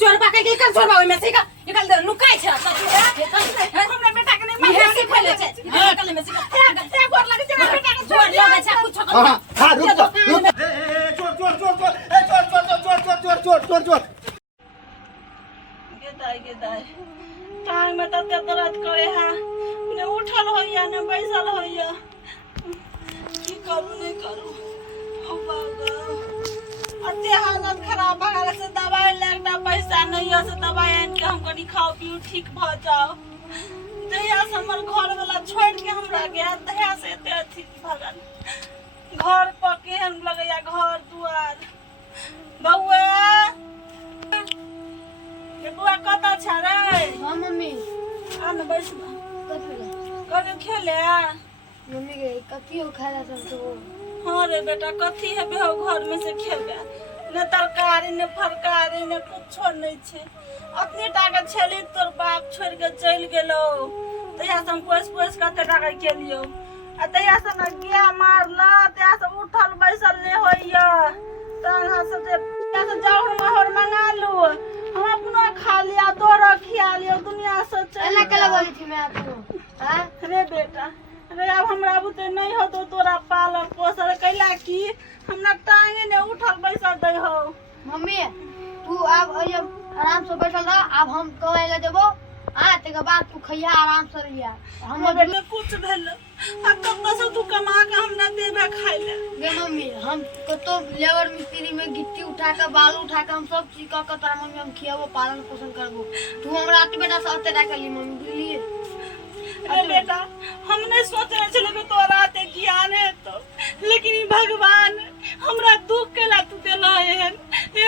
चोर पकड़ के कर छोड़बा में से निकाल दे नुकाई छ हमरा बेटा के नहीं मार के खोले छ निकाल में से ते गोर लगे छ बेटा के छोड़ लगे छ कुछ हां रुक चोर के दाई टांग में तो दर्द करे हां ने उठल होइया ने बैसल होइया की करू नहीं करू ओ बाबा अते हालत खराब भगल से दवाई लगना पैसा नहीं है से दवाई आन के हम कनी खाओ पियो ठीक भ जाओ दया से हमर घर वाला छोड़ के हमरा गया दया से एते अथी भगल घर पर केहन लगैया घर दुआर बउआ ये बुआ कता छ रे हां मम्मी आन बैठ कके खेले मम्मी के कथी हो खाला सब तो हाँ रे बेटा कथी है बेहो घर में से खेबे ने तरकारी ने फरकारी ने कुछो नहीं छे अपने टाका छेली तोर बाप छोड़ के चल गेलो तया से हम पोस कते टाका के लियो आ तया से न गिया मारला तया से उठल बैसल ने होइया तहा से तया से जाओ मोहर मंगा लू हम अपना खा लिया तो रखिया लियो दुनिया से एला केला बोली थी मैं आपको हां रे बेटा अरे अब हमरा बुते नहीं हो तो तोरा पालन पोषण कैला की हमरा टांगे ने उठल बैसल दे हो मम्मी तू अब आराम से बैठल रह अब हम कहे ला देबो हां तेके बाद तू खइया आराम से रहिया हम बेटा कुछ भेल आ कब से तू कमा के हमरा देबे खाइ ले गे मम्मी हम कतो लेबर मिस्त्री में गिट्टी उठा के बालू उठा के हम सब चीज क तोरा मम्मी हम खियाबो पालन पोषण करबो तू हमरा अति बेटा से अते रख ली मम्मी बुझलिए अरे बेटा हमने सोचे चले कि तोरा ते ज्ञान है तो लेकिन भगवान हमरा दुख केला तू देला है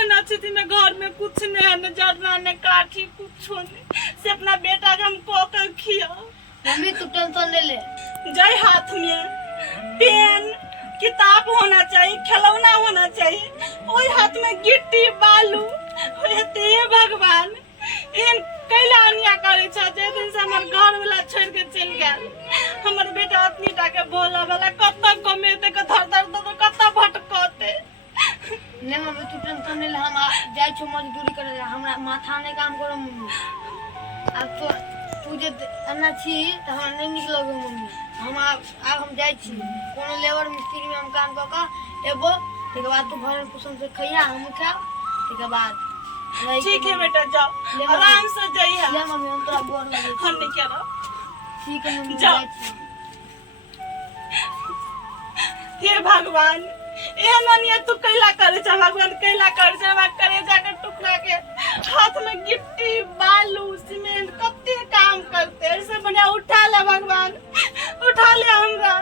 ना स्थिति में घर में कुछ नहीं है न जरना न काठी कुछ नहीं से अपना बेटा के हम को के खिया मम्मी तू टेंशन ले ले जय हाथ में पेन किताब होना चाहिए खिलौना होना चाहिए ओई हाथ में गिट्टी बालू होते भगवान एहन कैला अनिया करे छ जे दिन से हमर घर वाला छोड़ के चल गेल हमर बेटा अपनी टाके भोला वाला कत कमेते के धर धर तो कत भटकते ने मम्मी तू टेंशन ले ले हम जाय छ मजदूरी करे हमरा माथा नहीं काम करो मम्मी अब तो तू जे अन्ना छी त हमरा नहीं निक लगे मम्मी हम हम जाय छी कोनो लेबर मिस्त्री में हम काम क के एबो तेके बाद तू घर कुसुम से खइया हम खा तेके बाद ठीक है बेटा जाओ आराम से जाइए ले मम्मी हम तोरा बोर लगे हम नहीं कह रहा ठीक है मम्मी जाओ हे भगवान एहन अनिया तू कैला करे छ भगवान कैला करे छ हमरा करे जाकर टुकड़ा के हाथ में गिट्टी बालू सीमेंट कत्ते काम करते ऐसे बने उठा ले भगवान उठा ले हमरा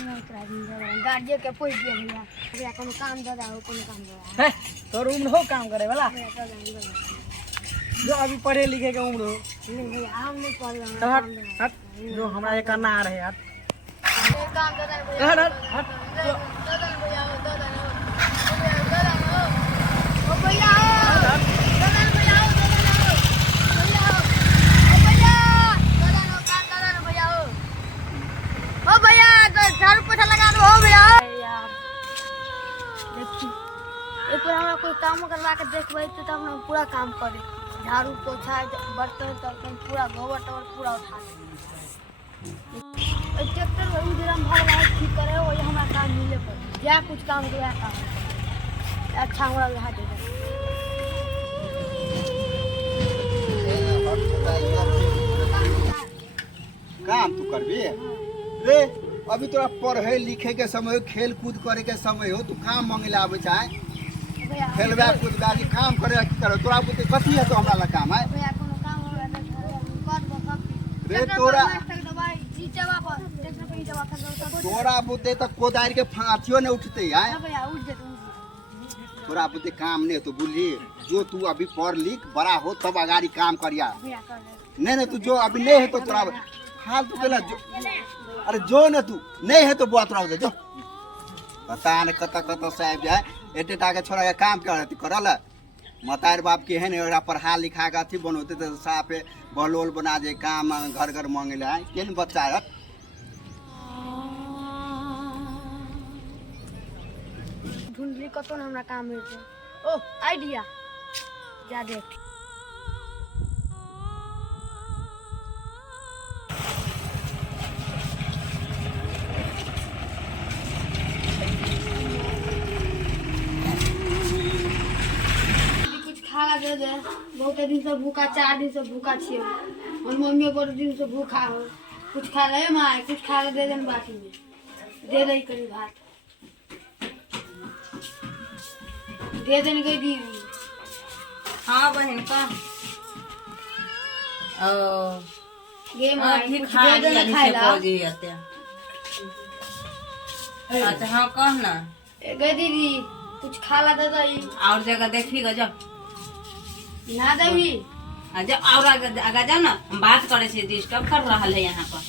गाड़िए के पोई दिया भैया भैया कोनो काम दे दाओ कोनो काम दे है तो रूम हो काम करे वाला जो अभी पढ़े लिखे के उम्र हो नहीं भैया हम नहीं पढ़ हट रहे हट जो हमरा ये करना आ रहे यार काम दे दे हट हट हट जो भैया ओ भैया झाड़ू पोछा लगा दो हो भैया यार देखी एक बार हमरा कोई काम करवा के देखबै तो तब हम पूरा काम करे झाड़ू पोछा बर्तन तर्तन पूरा गोबर टोबर पूरा उठा दे ट्रैक्टर वही दिरम भर रहा ठीक करे वही हमरा काम मिले पर या कुछ काम हुआ काम अच्छा हमरा लगा दे काम तू करबी रे अभी तोरा पढ़े लिखे के समय हो खेल कूद करे के समय हो तू काम मांगे आवे चाहे खेलबा कूदबा की काम करे की करो तोरा बुते कथी है तो हमरा ला काम है भैया कोनो काम होगा त कर दो सब रे तोरा दवाई जी जवाब ट्रैक्टर पे जवाब तोरा बुते त कोदार के फांथियो न उठते है भैया उठ जे तोरा बुते काम नहीं तो बुझली जो तू अभी पढ़ लिख बड़ा हो तब अगाड़ी काम करिया भैया कर दे नहीं तू जो अभी नहीं है तो तोरा फालतू केला जो अरे जो न तू नहीं है तो बुआ तोरा जो पता न कत से आबि जाए एते टा के छोड़ा के काम करत करल मतार बाप के है ने ओकरा पढ़ा लिखा के अथी बनौते तो साफे बलोल बना दे काम घर घर मांगे ले केन बच्चा है ढूंढली कतो न हमरा काम मिल जाए। ओ आइडिया जा देख खाला दे दे बहुत दिन से भूखा 4 दिन से भूखा छिए और मम्मी बहुत दिन से भूखा हो कुछ खा ले माँ कुछ खा ले दे देन बाटी में दे रही करी भात दे देन गई दी। हाँ बहन का ये माँ अभी कुछ खा दे देन खाएला अच्छा हाँ कह ना गई दीदी कुछ खाला दे दई और जगह देखी गजब ना देवी जब और आगे जाओ ना हम बात करे से डिस्टर्ब कर रहा है यहाँ पर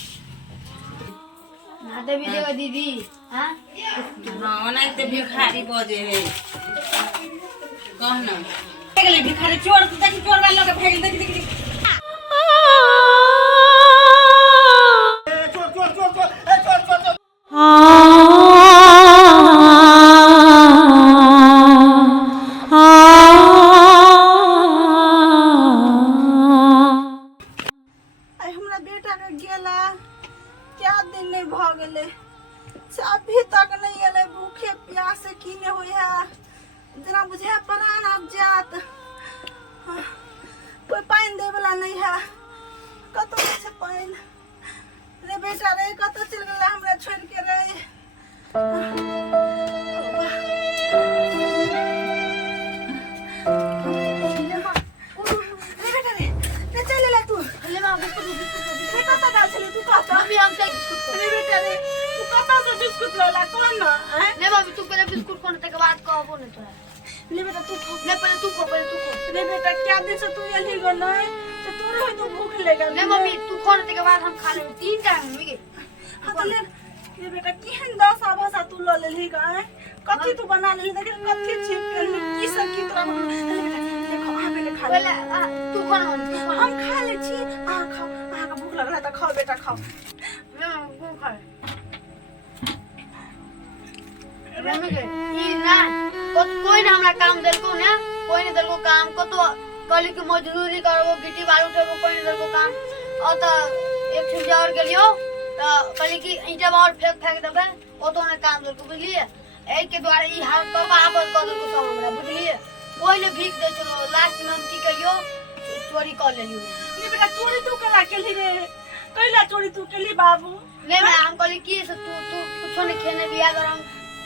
ना देवी देगा दीदी हाँ हाँ नहीं तो भिखारी बजे है कहना भिखारी चोर तो देखी चोर वालों के भेज देखी देखी अभी तक नहीं अले भूखे प्यासे कीने हुई है जना बुझे प्राण अब जात कोई पानी दे वाला नहीं है कतो से पानी रे बेटा रे कतो चल गला हमरा छोड़ के रे बेटा रे चले ला तू ले माँ बिस्कुट कतो डाल चले तू कतो मम्मी हम से बिस्कुट रे बेटा रे तू कतो तो बिस्कुट वाला कौन ना ले मम्मी तू पहले बिस्कुट खाने के बाद कहबो नहीं तोरा ले बेटा तू खा ले पहले तू खा रे बेटा क्या दिन से तू यही गो नहीं तो तू रहे तो भूख लेगा ले मम्मी तू खाने के बाद हम खा ले 3 टाइम में के हां तो ले बेटा केहन 10 भाषा तू ल लेली गाय कथि तू बना लेली देख कथि छिप के की सब की तरह ले बेटा देखो आ बेटा खा ले तू खा मम्मी हम खा ले छी आ खाओ आ का भूख लगला त खाओ बेटा खाओ ले मम्मी खा मम्मी के ई ना कोई ना हमरा काम देलको ना कोई नहीं देलको काम को तो कल की मजदूरी करबो गिट्टी बालू उठेबो कोई नहीं देलको काम और तो एक छुजा और गेलियो तो कल की ईटा और फेंक देबे ओ तो ने काम देलको बुझलिए ए के द्वारा ई हाल तो वापस कर देलको सब हमरा बुझलिए कोई ने भीख दे चलो लास्ट में हम की करियो चोरी कर लेलियो ले बेटा चोरी तू कला केली रे कैला चोरी तू केली बाबू ले मैं हम कहली की से तू कुछ नहीं खेने दिया अगर हम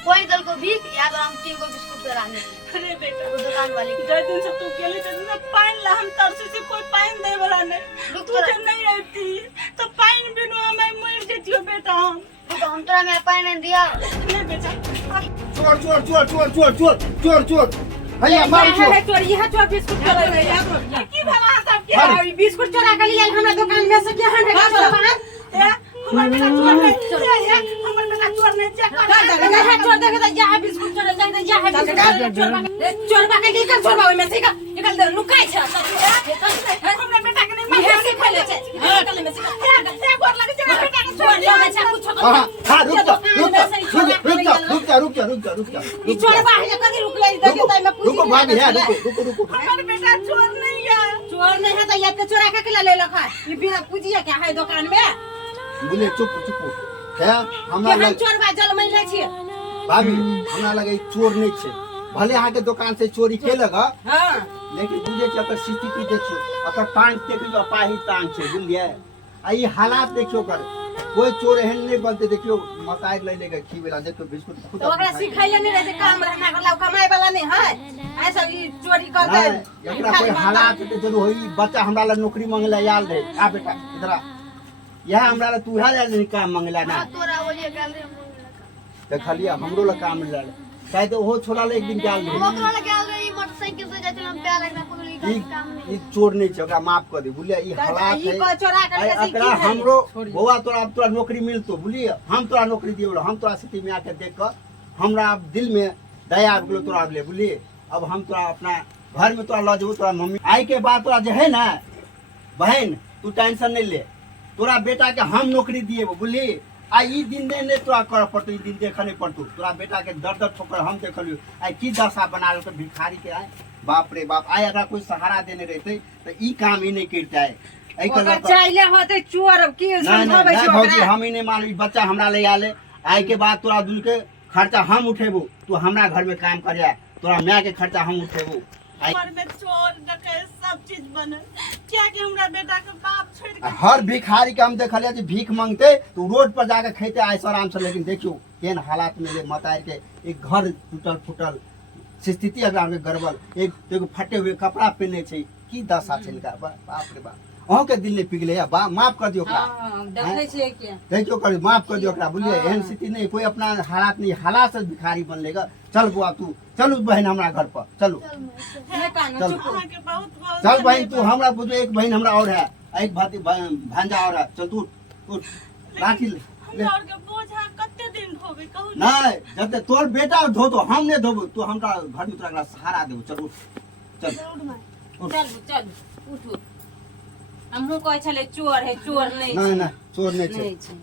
कोई दल को भीख या अगर हम 3 को बिस्कुट कराने अरे बेटा वो दुकान वाले की जय दिन से तू केली तो ना पानी ला हम तरसे से कोई पानी दे वाला नहीं तू जब नहीं आती तो पानी बिना मैं मर जेतियो बेटा हम तो हम तोरा में पानी नहीं दिया ले बेटा चोर चोर चोर चोर चोर चोर चोर चोर भैया मार चोर चोर यह चोर बिस्कुट चोर की भला सब के बिस्कुट चोरा के लिए हमरा दुकान में से क्या है हमर बेटा चोर नहीं हमर बेटा चोर नहीं चेक कर चोर देखे तो जा बिस्कुट चोर जाए जा चोर बाके निकल चोर बावे में से का निकल दे लुकाई छ हमरा बेटा के नहीं मार से खोले छ निकल में से गोर लगे छ बेटा के चोर लगे छ कुछ हां रुक जा ई चोर बाहे कदी रुक ले देखे तई में पूछ रुको भाभी है रुको हमर बेटा चोर नहीं है चोर नहीं है तो ये तो चोरा के ले लखा ये बिना पूजिए क्या है दुकान में बोले चुप है हमरा हम चोर बा जल महिला छिए भाभी हमरा लगे चोर नहीं छे भले अहाँ के दुकान से चोरी केलक हां लेकिन बुझे छ अकर स्थिति देखियो अकर टांग देखियो पाही टांग छे बुझलिए आ ई हालात देखियो कर कोई चोर एहन नहीं बनते देखियो मकाई ले लेके खीवेला देखियो बिस्कुट खुद तो ओकरा सिखाइले नहीं रहते काम रखना वाला कमाई वाला नहीं है ऐसा ई चोरी कर दे एकरा कोई हालात के जरूर होई बच्चा हमरा ला नौकरी मांगला आयल रहे आ बेटा इधर यह हमरा ला तू है काम मांगला ना तोरा ओजे गल रे देखलिए हमरो ला काम मिलल शायद ओहो छोड़ा ले एक दिन गेल रहे ओकरा लगे आल रे मोटरसाइकिल से जाते हम पे लगना कोनो ई काम नहीं ई चोर नहीं छै ओकरा माफ कर दे बुझलिए ई हालात ई को चोरा कर के एकरा हमरो बौआ तोरा नौकरी मिलतो बुझलिए हम तोरा नौकरी दियो हम तोरा स्थिति में आके देख कर हमरा अब दिल में दया आबि गेलो तोरा ले बुझलिए। अब हम तोरा अपना घर में तोरा लऽ जेबो, तोरा मम्मी आई के बाद तोरा जे है ना बहन, तू टेंशन नहीं ले, तोरा बेटा के हम नौकरी दिए बुझली। आ ई दिन नहीं तोरा कर पड़तो, ई दिन देख नहीं पड़तो, तोरा बेटा के दर दर ठोकर हम देखलियो। आई की दशा बना लो भिखारी के, आए बाप रे बाप। आए अगर कोई सहारा देने रहते तो ई काम ही नहीं करते है। ओकर चाइले होते चोर की समझाबै छै भौजी ओकरा। हम ही नहीं मानबी, बच्चा हमरा ले आले। आई के बाद तोरा दुल के खर्चा हम उठेबो, तू हमरा घर में काम करिया, तोरा माय के खर्चा हम उठेबो। घर में चोर डकैत सब चीज बनल, क्या कि हमरा बेटा के बाप छोड़ के हर भिखारी के हम देखलिए जे भीख मांगते तो रोड पर जाके खेते ऐसा आराम से। लेकिन देखियो केन हालात में ले मतार के, एक घर टूटल फूटल स्थिति अगर में गड़बड़, एक एगो फटे हुए कपड़ा पहने छै, की दशा छै इनका। बाप रे बाप, अहों के दिल नहीं पिघले या बा, माफ कर दियो ओकरा। हां देखै छियै के देखियो कर माफ कर दियो ओकरा बुझलिए। एहन स्थिति नहीं, कोई अपना हालात नहीं, हालात से भिखारी बन लेगा। चल बुआ तू चलू बहन हमरा घर पर चलू, नहीं कान चल। चुप। अहाँ के बहुत बहुत चल बहन तू हमरा बुझो, एक बहन हमरा और है, एक भांजा और है। चल तू लाठी ले। हमरा और के बोझा कते दिन ढोबे कहू न। नहीं जब तोर बेटा धो तो हम नहीं धोबो, तू हमरा घर में तोरा सहारा देबो। चल उठ, चल चल चल उठ। हमहू कहै छले चोर है, चोर नहीं नहीं नहीं चोर नहीं छै। नहीं छै।